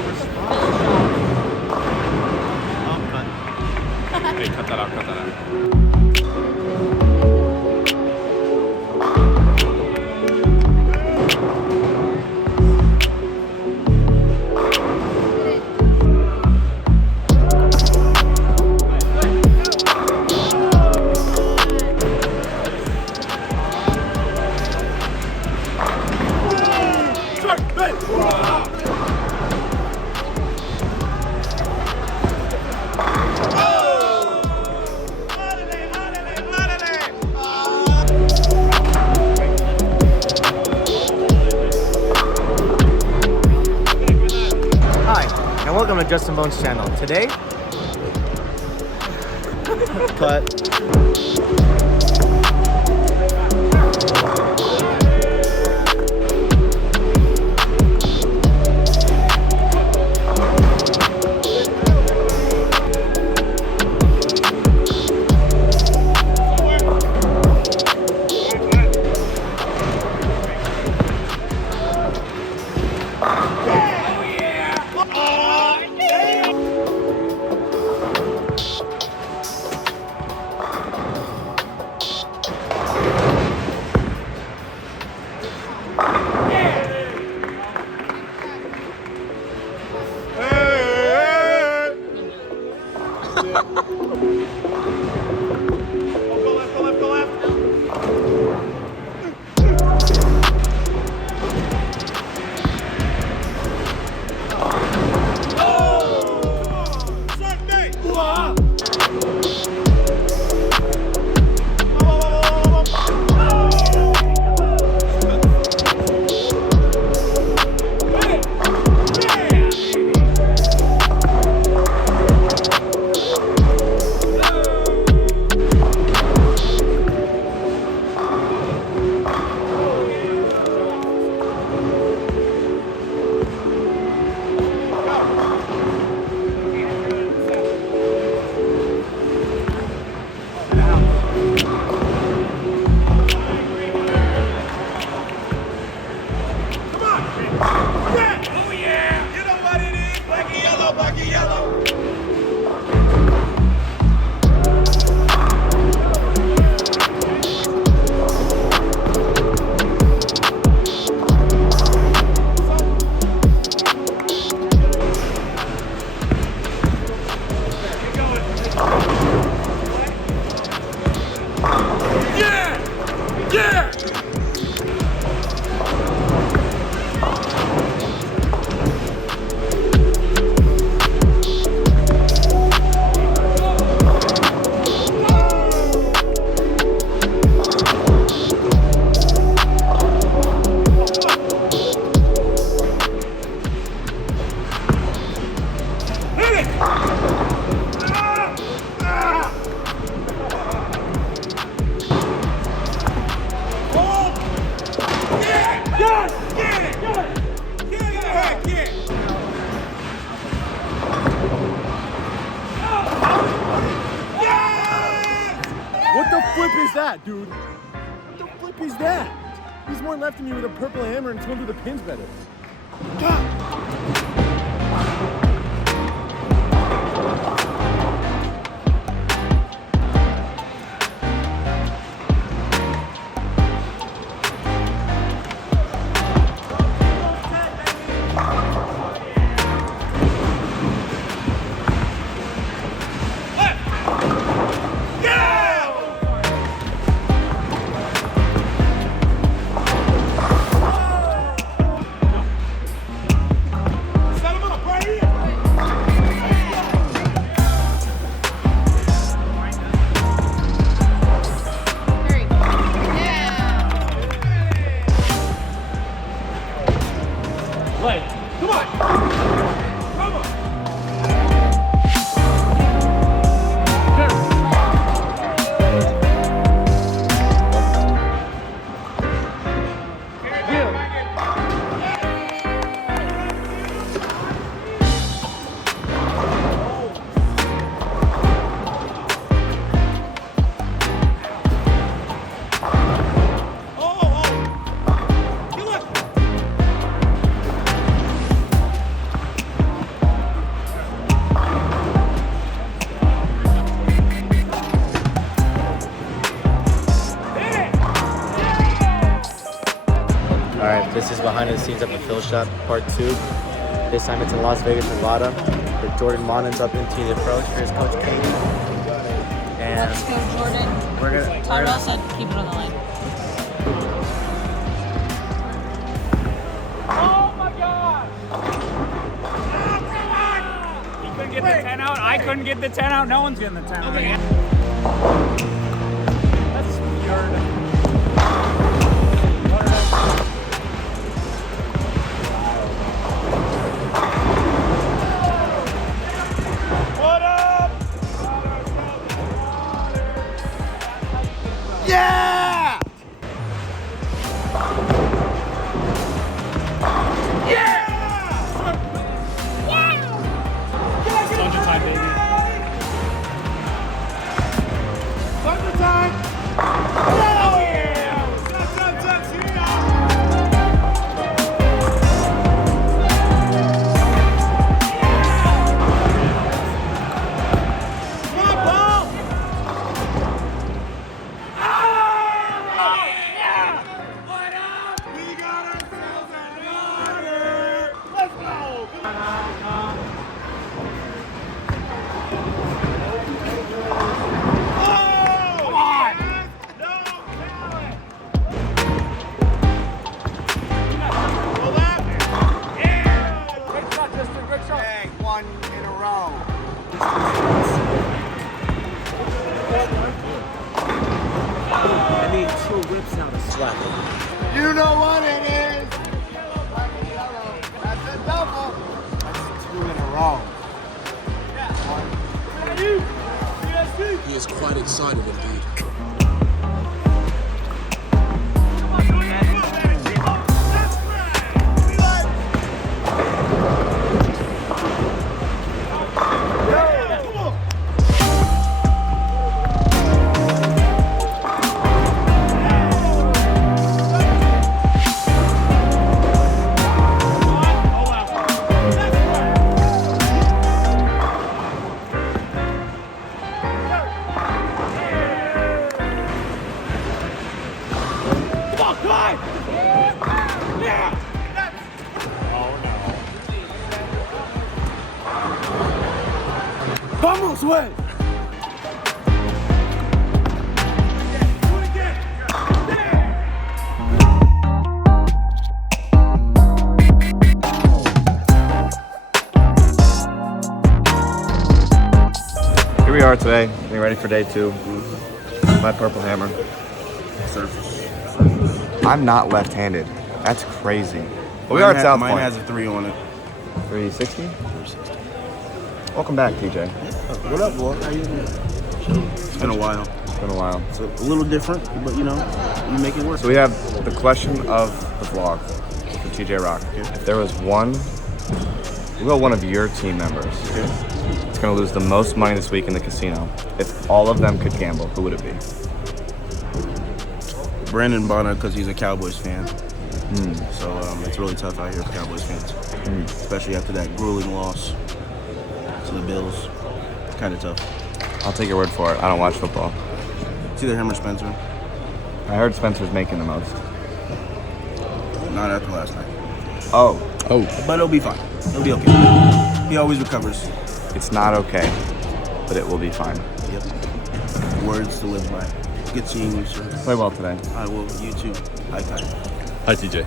Oh, cut. Hey, cut that out, cut that out. And welcome to Justin Bohn's channel. Today, cut. What the flip is that, dude? What the flip is that? He's more left of me with a purple hammer and told through the pins better. Skill Shot Part 2. This time it's in Las Vegas, Nevada. The Jordan Monan's up into the approach. Here's Coach King. And let's go, Jordan. Tyrell said keep it on the line. Oh my God! He couldn't get the 10 out. I couldn't get the 10 out. No one's getting the 10 out. Okay. That's weird. What up? Yeah! Lunch time, baby. Thunder time! Oh yeah! Come on, Bohn! What up? We got ourselves another! Let's go! Come on! No talent! Pull up! Yeah! Great shot, Justin. Great shot. Bang, one in a row. I need 2 whips now to slap it. You know what it is! That's a double! That's 2 in a row. He is quite excited indeed. Vamos, güey! Here we are today, getting ready for day 2. My purple hammer. Surface. I'm not left-handed. That's crazy. But we are at South Mine Point. has a 3 on it. 360? 360. Welcome back, TJ. What up, boy? How you doing? It's been a while. It's been a while. It's a little different, but you know, you make it work. So we have the question of the vlog for TJ Rock. If there was one of your team members that's going to lose the most money this week in the casino, if all of them could gamble, who would it be? Brandon Bonner, because he's a Cowboys fan. So it's really tough out here for Cowboys fans, especially after that grueling loss to the Bills. Kind of tough. I'll take your word for it. I don't watch football. It's either him or Spencer. I heard Spencer's making the most. Not after last night. Oh, But it'll be fine. It'll be okay. He always recovers. it's not okay, but it will be fine. Yep. Words to live by. Good seeing you, sir. Play well today. I will. You too. High five. Hi, TJ.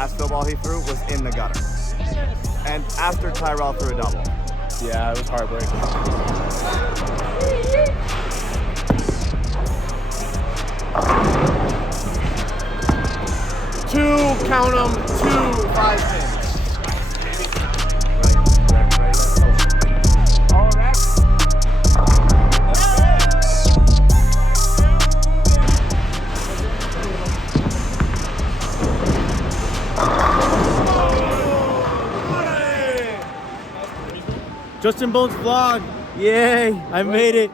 last field ball he threw was in the gutter. And after Tyrell threw a double. Yeah, it was heartbreaking. 2, count them, 2 5-pins. Justin Bohn's vlog. Yay, I made it.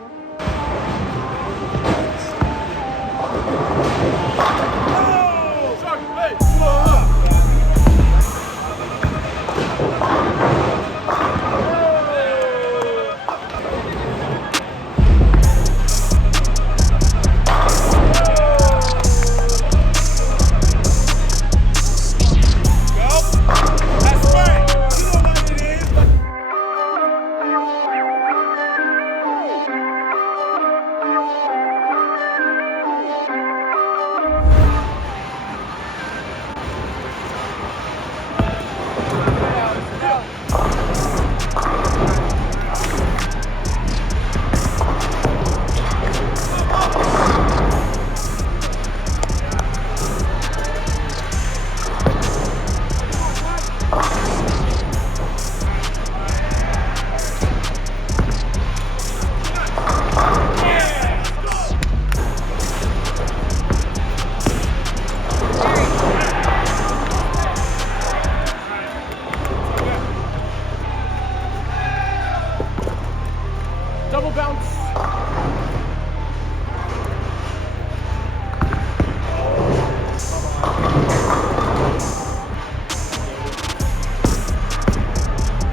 Double bounce.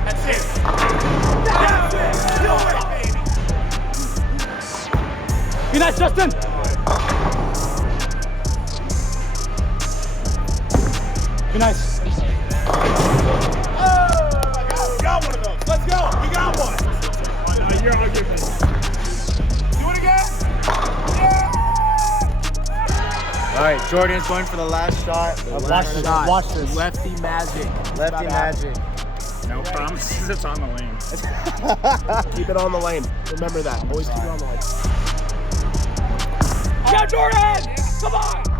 That's it. Be nice, Justin. Be nice. We got one of those. Let's go. We got one. You're on your face. Do it again. All right, Jordan's going for the last shot. Watch this. Lefty magic. Lefty magic. No promises. It's on the lane. Keep it on the lane. Remember that. Always keep it on the lane. Go, Jordan! Come on!